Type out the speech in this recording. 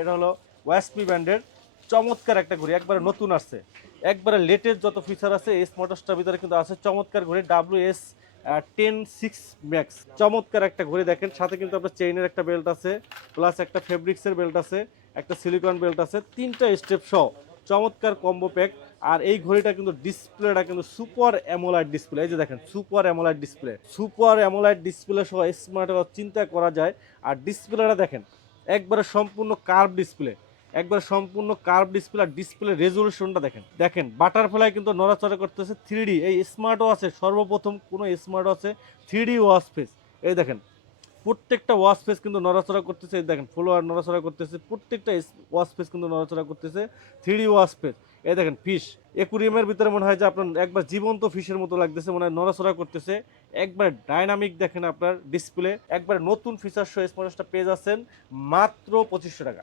এটা হলো ওয়াসপি ব্র্যান্ডের চমৎকার একটা ঘড়ি, একবারে নতুন আসছে। একবারে লেটেস্ট যত ফিচার আছে এই স্মার্টসটার ভিতরে কিন্তু আছে চমৎকার ঘড়ি W S ten six max চমৎকার একটা ঘড়ি দেখেন, সাথে কিন্তু আপনার চেইনের একটা বেল্ট আছে প্লাস একটা ফেব্রিক্সের বেল্ট আছে, একটা সিলিকন বেল্ট আছে, তিনটা স্টেপ সহ চমৎকার কম্বো প্যাক আর এই ঘড়িটা কিন্তু ডিসপ্লেটা কিন্তু সুপার অ্যামোলাইট ডিসপ্লে এই যে দেখেন super AMOLED display super AMOLED display সহ স্মার্ট চিন্তা করা যায়। আর ডিসপ্লেটা দেখেন একবারে সম্পূর্ণ কার্ভ ডিসপ্লে একবার সম্পূর্ণ কার্ভ ডিসপ্লে আর ডিসপ্লে রেজলিউশনটা দেখেন। দেখেন বাটারফ্লাই কিন্তু নড়াচড়া করতেছে থ্রি এই স্মার্ট ওয়াচে সর্বপ্রথম কোনো স্মার্ট ওয়াচে থ্রি ডি ওয়াচ ফেস এই দেখেন। প্রত্যেকটা ওয়াশ ফেস কিন্তু নড়াচড়া করতেছে দেখেন ফলোয়ার নড়াচড়া করতেছে, প্রত্যেকটা ওয়াশ ফেস কিন্তু নড়াচড়া করতেছে থ্রি ওয়াশ ফেস এই দেখেন ফিশ একুরিয়ামের ভিতরে মনে হয় যে আপনার একবার জীবন্ত ফিশের মতো লাগতেছে, মনে হয় নড়াচড়া করতেছে। একবার ডাইনামিক দেখেন আপনার ডিসপ্লে একবার নতুন ফিচার সহ স্মার্টটা পেয়ে যাচ্ছেন মাত্র পঁচিশশো টাকা।